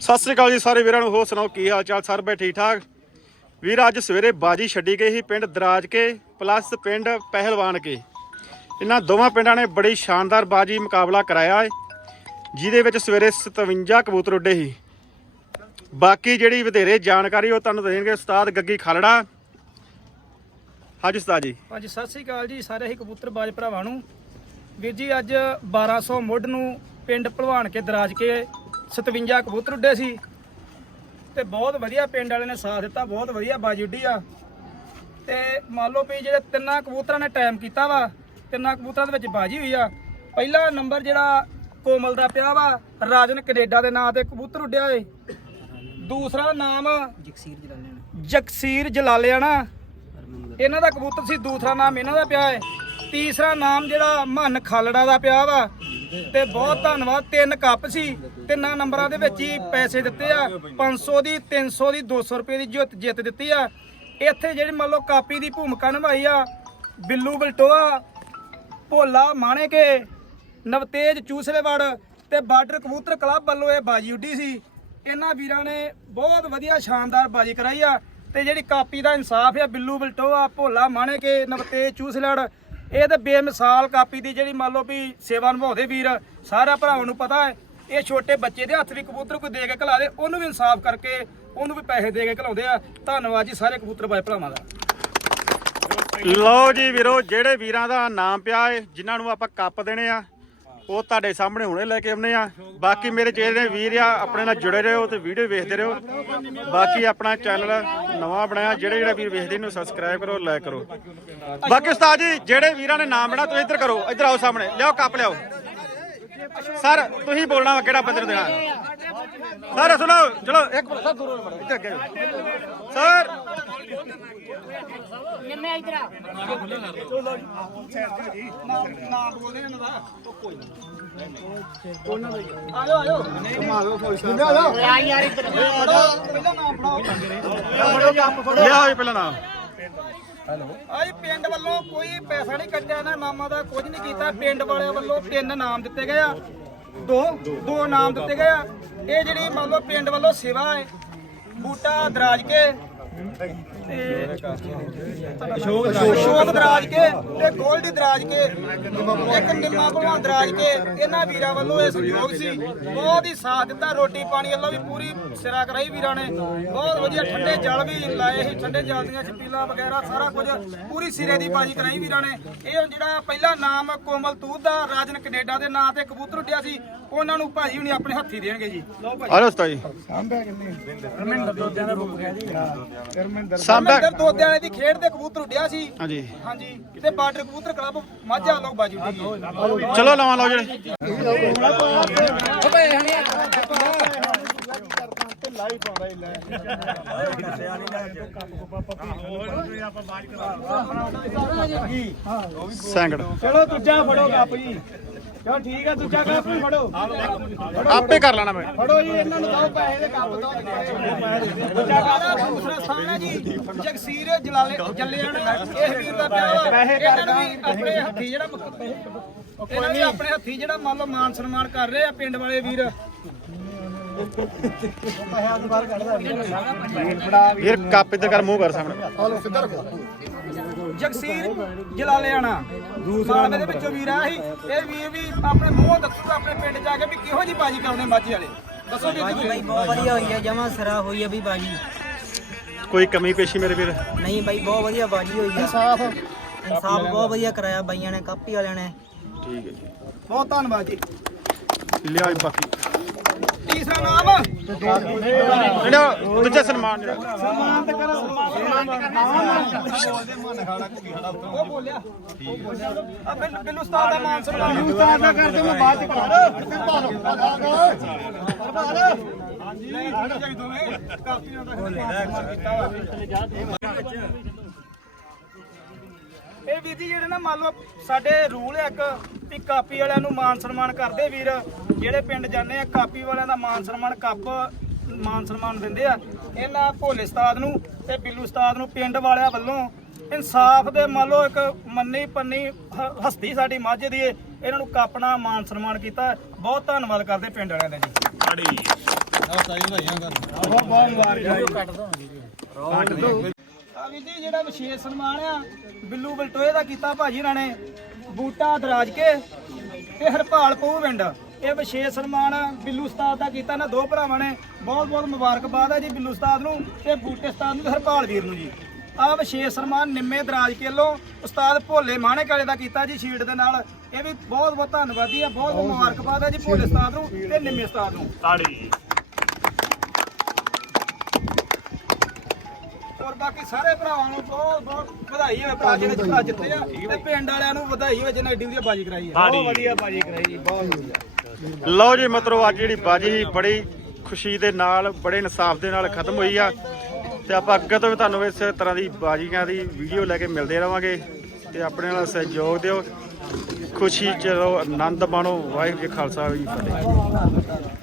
ਸਤਿ ਸ੍ਰੀ ਅਕਾਲ ਜੀ ਸਾਰੇ ਵੀਰਾਂ ਨੂੰ, ਹੋਰ ਸੁਣਾਓ ਕੀ ਹਾਲ ਚਾਲ? ਸਰ ਬੈ ਠੀਕ ਠਾਕ? ਵੀਰ, ਅੱਜ ਸਵੇਰੇ ਬਾਜੀ ਛੱਡੀ ਗਈ ਸੀ ਪਿੰਡ ਦਰਾਜ ਕੇ, ਪਲੱਸ ਪਿੰਡ ਪਹਿਲਵਾਨ ਕੇ। ਇਹਨਾਂ ਦੋਵਾਂ ਪਿੰਡਾਂ ਨੇ ਬੜੀ ਸ਼ਾਨਦਾਰ ਬਾਜੀ ਮੁਕਾਬਲਾ ਕਰਾਇਆ ਹੈ ਜਿਹਦੇ ਵਿੱਚ ਸਵੇਰੇ 57 ਕਬੂਤਰ ਉੱਡੇ ਸੀ। ਬਾਕੀ ਜਿਹੜੀ ਵਧੇਰੇ ਜਾਣਕਾਰੀ ਉਹ ਤੁਹਾਨੂੰ ਦੇਣਗੇ ਉਸਤਾਦ ਗੱਗੀ ਖਾਲੜਾ। ਹਾਂਜੀ ਉਸਤਾਦ ਜੀ। ਹਾਂਜੀ, ਸਤਿ ਸ੍ਰੀ ਅਕਾਲ ਜੀ ਸਾਰੇ ਹੀ ਕਬੂਤਰ ਬਾਜ ਭਰਾਵਾਂ ਨੂੰ। ਵੀਰ ਜੀ, ਅੱਜ 1200 ਮੁੱਢ ਨੂੰ ਪਿੰਡ ਭਲਵਾਨ ਕੇ ਦਰਾਜ ਕੇ 57 ਕਬੂਤਰ ਉੱਡੇ ਸੀ। ਤੇ ਬਹੁਤ ਵਧੀਆ ਪਿੰਡ ਵਾਲੇ ਨੇ ਸਾਥ ਦਿੱਤਾ ਬਹੁਤ ਵਧੀਆ ਬਾਜੀ ਉੱਡੀ ਆ। ਤੇ ਮੰਨ ਲਓ ਵੀ ਜਿਹੜੇ ਤਿੰਨਾਂ ਕਬੂਤਰਾਂ ਨੇ ਟਾਈਮ ਕੀਤਾ ਵਾ ਤਿੰਨਾਂ ਕਬੂਤਰਾਂ ਦੇ ਵਿੱਚ ਬਾਜੀ ਹੋਈ ਆ। ਪਹਿਲਾ ਨੰਬਰ ਜਿਹੜਾ ਕੋਮਲ ਦਾ ਪਿਆ ਵਾ ਰਾਜਨ ਕੈਨੇਡਾ ਦੇ ਨਾਂ ਤੇ ਕਬੂਤਰ ਉੱਡਿਆ ਏ। ਦੂਸਰਾ ਨਾਮ ਜਗਸੀਰ ਜਲਾਲਿਆਣਾ ਜਗਸੀਰ ਜਲਾਲਿਆਣਾ ਇਹਨਾਂ ਦਾ ਕਬੂਤਰ ਸੀ ਦੂਸਰਾ ਨਾਮ ਇਹਨਾਂ ਦਾ ਪਿਆ ਹੈ ਤੀਸਰਾ ਨਾਮ ਜਿਹੜਾ ਮਨ ਖਾਲੜਾ ਦਾ ਪਿਆ ਵਾ ਤੇ ਬਹੁਤ ਧੰਨਵਾਦ। ਤਿੰਨ ਕੱਪ ਸੀ, ਤਿੰਨਾਂ ਨੰਬਰਾਂ ਦੇ ਵਿੱਚ ਹੀ ਪੈਸੇ ਦਿੱਤੇ ਆ। 500 ਦੀ 300 ਦੀ 200 ਰੁਪਏ ਦੀ ਜਿੱਤ ਜਿੱਤ ਦਿੱਤੀ ਆ। ਇੱਥੇ ਜਿਹੜੀ ਮੰਨ ਲਓ ਕਾਪੀ ਦੀ ਭੂਮਿਕਾ ਨਿਭਾਈ ਆ, ਬਿੱਲੂ ਬਲਟੋਆ, ਭੋਲਾ ਮਾਣੇਕੇ, ਨਵਤੇਜ ਚੂਸਲੇਵੜ ਤੇ ਬਾਰਡਰ ਕਬੂਤਰ ਕਲੱਬ ਵੱਲੋਂ ਇਹ ਬਾਜੀ ਉੱਡੀ ਸੀ। ਇਹਨਾਂ ਵੀਰਾਂ ਨੇ ਬਹੁਤ ਵਧੀਆ ਸ਼ਾਨਦਾਰ ਬਾਜੀ ਕਰਾਈ ਆ ਤੇ ਜਿਹੜੀ ਕਾਪੀ ਦਾ ਇਨਸਾਫ ਆ, ਬਿੱਲੂ ਬਲਟੋਆ, ਭੋਲਾ ਮਾਣੇਕੇ, ਨਵਤੇਜ ਚੂਸਲੜ ਇਹ ਤੇ ਬੇਮਿਸਾਲ ਕਾਪੀ ਦੀ ਜਿਹੜੀ ਮੰਨ ਲਓ ਵੀ ਸੇਵਾ ਨਿਭਾਉਂਦੇ ਵੀਰ ਸਾਰਾ ਭਰਾਵਾਂ ਨੂੰ ਪਤਾ ਹੈ, ਇਹ ਛੋਟੇ ਬੱਚੇ ਦੇ ਹੱਥ ਵੀ ਕਬੂਤਰ ਕੋਈ ਦੇ ਕੇ ਘਲਾ ਦੇ, ਉਹਨੂੰ ਵੀ ਇਨਸਾਫ ਕਰਕੇ ਉਹਨੂੰ ਵੀ ਪੈਸੇ ਦੇ ਕੇ ਘਲਾਉਂਦੇ ਆ। ਧੰਨਵਾਦ ਜੀ ਸਾਰੇ ਕਬੂਤਰ ਬਾਈ ਭਰਾਵਾਂ ਦਾ। ਲਓ ਜੀ ਵੀਰੋ, ਜਿਹੜੇ ਵੀਰਾਂ ਦਾ ਨਾਮ ਪਿਆ ਏ, ਜਿਨ੍ਹਾਂ ਨੂੰ ਆਪਾਂ ਕੱਪ ਦੇਣੇ ਆ ਉਹ ਤੁਹਾਡੇ ਸਾਹਮਣੇ ਹੁਣੇ ਲੈ ਕੇ ਆਉਨੇ ਆ। ਬਾਕੀ ਮੇਰੇ ਜਿਹੜੇ ਵੀਰ ਆ, ਆਪਣੇ ਨਾਲ ਜੁੜੇ ਰਹੋ ਤੇ ਵੀਡੀਓ ਵੇਖਦੇ ਰਹੋ। ਬਾਕੀ ਆਪਣਾ ਚੈਨਲ ਨਵਾਂ ਬਣਾਇਆ, ਜਿਹੜੇ ਜਿਹੜੇ ਵੀਰ ਵੇਖਦੇ ਨੂੰ ਸਬਸਕ੍ਰਾਈਬ ਕਰੋ ਲਾਈਕ ਕਰੋ। ਬਾਕੀ ਉਸਤਾਦ ਜੀ, ਜਿਹੜੇ ਵੀਰਾਂ ਨੇ ਨਾਮ ਬਣਾ, ਤੁਸੀਂ ਇੱਧਰ ਕਰੋ, ਇੱਧਰ ਆਓ ਸਾਹਮਣੇ। ਲਿਆਓ ਕੱਪ ਲਿਆਓ। ਸਰ, ਤੁਸੀਂ ਬੋਲਣਾ ਵਾ ਕਿਹੜਾ ਬੰਦੇ ਨੂੰ ਦੇਣਾ। ਸਰ, ਸੁਣੋ, ਚਲੋ, ਇੱਕ ਮਿੰਟ, ਸਰ, ਦੂਰੋਂ ਇੱਧਰ ਅੱਗੇ ਇਹਨਾਂ ਦਾ ਪਹਿਲਾਂ ਨਾਮ ਪਹਿਲਾਂ ਨਾਮ। ਆਈ ਪਿੰਡ ਵੱਲੋਂ ਕੋਈ ਪੈਸਾ ਨਹੀਂ ਕੱਟਿਆ ਨਾ ਨਾਮਾਂ ਦਾ ਕੁਝ ਨਹੀਂ ਕੀਤਾ। ਪਿੰਡ ਵਾਲਿਆਂ ਵੱਲੋਂ ਤਿੰਨ ਨਾਮ ਦਿੱਤੇ ਗਏ ਆ। ਦੋ ਦੋ ਨਾਮ ਦਿੱਤੇ ਗਏ ਆ। ਇਹ ਜਿਹੜੀ ਮੰਨ ਲਓ ਪਿੰਡ ਵੱਲੋਂ ਸੇਵਾ ਹੈ ਬੂਟਾ ਦਰਾਜ ਕੇ। ਤੇ ਅਸ਼ੋਕ ਦਰਾਜ ਕੇ ਤੇ ਗੋਲਡੀ ਦਰਾਜ ਕੇ ਇੱਕ ਨਿੰਮਾ ਭਲਵਾਨ ਦਰਾਜ ਕੇ ਇਹਨਾਂ ਵੀਰਾਂ ਵੱਲੋਂ ਇਹ ਸਹਿਯੋਗ ਸੀ। ਬਹੁਤ ਹੀ ਸਾਥ ਦਿੱਤਾ ਰੋਟੀ ਪਾਣੀ ਵੱਲੋਂ ਵੀ ਪੂਰੀ ਸਿਰਾ ਕਰਾਈ ਵੀਰਾਂ ਨੇ। ਬਹੁਤ ਵਧੀਆ ਠੰਡੇ ਜਲ ਵੀ ਲਾਏ ਸੀ ਠੰਡੇ ਜਲ ਦੀਆਂ ਛਪੀਲਾਂ ਵਗੈਰਾ ਸਾਰਾ ਕੁਝ ਪੂਰੀ ਸਿਰੇ ਦੀ ਬਾਜੀ ਕਰਾਈ ਵੀਰਾਂ ਨੇ। ਇਹ ਹੁਣ ਜਿਹੜਾ ਪਹਿਲਾ ਨਾਮ ਕੋਮਲ ਤੂਤ ਦਾ ਰਾਜਨ ਕੈਨੇਡਾ ਦੇ ਨਾਂ ਤੇ ਕਬੂਤਰ ਉੱਡਿਆ ਸੀ ਉਹਨਾਂ ਨੂੰ ਭਾਜੀ ਹੁਣੀ ਆਪਣੇ ਹੱਥੀ ਦੇਣਗੇ ਜੀ। ਲਓ ਭਾਜੀ ਆ ਲਓ ਉਸਤਾਦ ਜੀ। ਸਾਂਭਾ ਰਮਿੰਦਰ ਦੋਦਿਆਂ ਵਾਲੇ ਦੀ ਖੇਡ ਤੇ ਕਬੂਤਰ ਉੱਡਿਆ ਸੀ। ਹਾਂਜੀ। ਹਾਂਜੀ ਤੇ ਬਾਰਡਰ ਕਬੂਤਰ ਕਲੱਬ ਮਾਝਾ ਲੋਕ ਬਾਜੀ ਉੱਡੀ। ਗਈ ਚਲੋ ਲਾਵਾਂ ਲਓ ਜਿਹੜੇ। ਸੈਂਗੜ ਚਲੋ ਦੂਜਾ ਫੜੋ ਕੱਪ ਜੀ। ਚਲੋ ਠੀਕ ਆ ਦੂਜਾ ਕੱਪ ਵੀ ਫੜੋ। ਆਪੇ ਕਰ ਲੈਣਾ ਮੈਂ। ਫੜੋ ਜੀ ਇਹਨਾਂ ਨੂੰ ਦਿਓ ਪੈਸੇ ਦੇ ਕੱਪ ਦੋ ਦੂਜਾ ਕੱਪ ਦੂਸਰਾ ਸਥਾਨ ਹੈ ਜੀ ਜਗਸੀਰ ਜਲਾਲੇ ਜੱਲਿਆਣ ਇਹ ਵੀਰ ਦਾ ਪਿਆ ਨੂੰ ਵੀ ਆਪਣੇ ਹੱਥੀ ਜਿਹੜਾ ਇਹਨਾਂ ਨੂੰ ਆਪਣੇ ਹੱਥੀ ਜਿਹੜਾ ਮੰਨ ਲਓ ਮਾਨ ਸਨਮਾਨ ਕਰ ਰਹੇ ਆ ਪਿੰਡ ਵਾਲੇ ਵੀਰ। ਵੀਰ ਕੱਪ ਇੱਧਰ ਕਰ ਮੂੰਹ ਕਰ ਸਾਹਮਣੇ। ਜਗਸੀਰ ਜਲਾਲਿਆਣਾ। ਮਾਲਵੇ ਦੇ ਵਿੱਚੋਂ ਵੀਰ ਆ ਸੀ। ਇਹ ਵੀਰ ਵੀ ਆਪਣੇ ਮੂੰਹ ਦੱਸੂਗਾ ਆਪਣੇ ਪਿੰਡ ਜਾ ਕੇ ਵੀ ਕਿਹੋ ਜੀ ਬਾਜੀ ਕਰਾਉਂਦੇ ਮਾਝੇ ਵਾਲੇ। ਦੱਸੋ ਵੀਰ ਜੀ ਭਾਈ ਬਹੁਤ ਵਧੀਆ ਹੋਈ ਹੈ ਜਮਾ ਸਰਾ ਹੋਈ ਹੈ ਵੀ ਬਾਜੀ। ਕੋਈ ਕਮੀ ਪੇਸ਼ੀ ਮੇਰੇ ਵੀਰ? ਨਹੀਂ ਭਾਈ ਬਹੁਤ ਵਧੀਆ ਬਾਜੀ ਹੋਈ ਹੈ ਇਨਸਾਫ। ਇਨਸਾਫ ਬਹੁਤ ਵਧੀਆ ਕਰਾਇਆ ਬਾਈਆਂ ਨੇ ਕਾਪੀ ਵਾਲਿਆਂ ਨੇ। ਠੀਕ ਹੈ ਜੀ। ਬਹੁਤ ਧੰਨਵਾਦ ਜੀ। ਲਿਆ ਬਾਕੀ। ਤੀਸਰਾ ਨਾਮ। ਜਿਹੜਾ ਦੂਜਾ ਸਨਮਾਨ ਜਿਹੜਾ। ਸਨਮਾਨ ਤੇ ਕਰੋ। ਸਨਮਾਨ ਤੇ ਉਹ ਬੋਲਿਆ ਉਹ ਬੋਲਿਆ। ਆ ਬਿੱਲੂ ਬਿੱਲੂ ਉਸਤਾਦ ਦਾ ਮਾਨ ਸਨਮਾਨ ਬਿੱਲੂ ਉਸਤਾਦ ਦਾ ਕਰਦੇ ਮੈਂ ਬਾਅਦ ਚ ਕਰਾਂ ਹਾਂਜੀ। ਜਾਈ ਦੋਵੇਂ। ਕਾਪੀਆਂ ਦਾ ਸਨਮਾਨ ਕੀਤਾ ਵਾ। ਇਹ ਵੀਰ ਜੀ ਜਿਹੜੇ ਨਾ ਮੰਨ ਲਓ ਸਾਡੇ ਰੂਲ ਹੈ ਇੱਕ ਵੀ ਕਾਪੀ ਵਾਲਿਆਂ ਨੂੰ ਮਾਨ ਸਨਮਾਨ ਕਰਦੇ ਵੀਰ ਜਿਹੜੇ ਪਿੰਡ ਜਾਂਦੇ ਆ ਕਾਪੀ ਵਾਲਿਆਂ ਦਾ ਮਾਨ ਸਨਮਾਨ ਕੱਪ ਮਾਨ ਸਨਮਾਨ ਦਿੰਦੇ ਆ। ਇਹਨਾਂ ਭੋਲੇ ਉਸਤਾਦ ਨੂੰ ਤੇ ਬਿੱਲੂ ਉਸਤਾਦ ਨੂੰ ਪਿੰਡ ਵਾਲਿਆਂ ਵੱਲੋਂ ਇਨਸਾਫ ਦੇ ਮੰਨ ਲਓ ਇੱਕ ਮੰਨੀ ਪੰਨੀ ਹ- ਹਸਤੀ ਸਾਡੀ ਮਾਝੇ ਦੀ ਇਹ ਇਹਨਾਂ ਨੂੰ ਕਾਪਣਾ ਮਾਨ ਸਨਮਾਨ ਕੀਤਾ। ਬਹੁਤ ਧੰਨਵਾਦ ਕਰਦੇ ਪਿੰਡ ਵਾਲਿਆਂ ਦਾ ਜੀ। ਆ ਜੀ, ਜਿਹੜਾ ਵਿਸ਼ੇਸ਼ ਸਨਮਾਨ ਆ, ਬਿੱਲੂ ਬਲਟੋਏ ਦਾ ਕੀਤਾ ਭਾਜੀ ਇਹਨਾਂ ਨੇ, ਬੂਟਾ ਦਰਾਜ ਕੇ ਤੇ ਹਰਪਾਲ ਪਊ ਪਿੰਡ। ਇਹ ਵਿਸ਼ੇਸ਼ ਸਨਮਾਨ ਬਿੱਲੂ ਉਸਤਾਦ ਦਾ ਕੀਤਾ ਨਾ ਦੋ ਭਰਾਵਾਂ ਨੇ। ਬਹੁਤ ਬਹੁਤ ਮੁਬਾਰਕਬਾਦ ਹੈ ਜੀ ਬਿੱਲੂ ਉਸਤਾਦ ਨੂੰ ਤੇ ਬੂਟੇ ਉਸਤਾਦ ਨੂੰ ਤੇ ਹਰਪਾਲ ਵੀਰ ਨੂੰ ਜੀ। ਆ ਵਿਸ਼ੇਸ਼ ਸਨਮਾਨ ਨਿੰਮੇ ਦਰਾਜ ਕੇ ਵੱਲੋਂ ਉਸਤਾਦ ਭੋਲੇ ਮਾਣੇ ਕਾਲੇ ਦਾ ਕੀਤਾ ਜੀ ਸ਼ੀਟ ਦੇ ਨਾਲ। ਇਹ ਵੀ ਬਹੁਤ ਬਹੁਤ ਧੰਨਵਾਦੀ ਹੈ ਬਹੁਤ ਬਹੁਤ ਮੁਬਾਰਕਬਾਦ ਹੈ ਜੀ ਭੋਲੇ ਉਸਤਾਦ ਨੂੰ ਤੇ ਨਿੰਮੇ ਉਸਤਾਦ ਨੂੰ। ਤਾੜੀ ਬਾਕੀ ਸਾਰੇ ਭਰਾਵਾਂ ਨੂੰ ਬਹੁਤ ਬਹੁਤ ਵਧਾਈ ਹੋਵੇ ਭਰਾ ਜਿਹੜੇ ਭਰਾ ਜਿੱਤੇ ਆ ਤੇ ਪਿੰਡ ਵਾਲਿਆਂ ਨੂੰ ਵਧਾਈ ਹੋਵੇ ਜਿਹਨਾਂ ਏਡੀ ਵਧੀਆ ਬਾਜੀ ਕਰਾਈ ਹੈ ਬਹੁਤ ਵਧੀਆ ਬਾਜੀ ਕਰਾਈ ਜੀ ਬਹੁਤ ਵਧੀਆ। ਲਓ ਜੀ ਮਿੱਤਰੋ ਅੱਜ ਜਿਹੜੀ ਬਾਜੀ ਸੀ ਬੜੀ ਖੁਸ਼ੀ ਦੇ ਨਾਲ ਬੜੇ ਇਨਸਾਫ ਦੇ ਨਾਲ ਖਤਮ ਹੋਈ ਆ। ਤੇ ਆਪਾਂ ਅੱਗੇ ਤੋਂ ਵੀ ਤੁਹਾਨੂੰ ਇਸੇ ਤਰ੍ਹਾਂ ਦੀ ਬਾਜੀਆਂ ਦੀ ਵੀਡੀਓ ਲੈ ਕੇ ਮਿਲਦੇ ਰਵਾਂਗੇ। ਤੇ ਆਪਣੇ ਨਾਲ ਸਹਿਯੋਗ ਦਿਓ। ਖੁਸ਼ੀ ਚਲੋ ਆਨੰਦ ਮਾਣੋ। ਵਾਹਿਗੁਰੂ ਜੀ ਖਾਲਸਾ ਜੀ ਫਤਿਹ।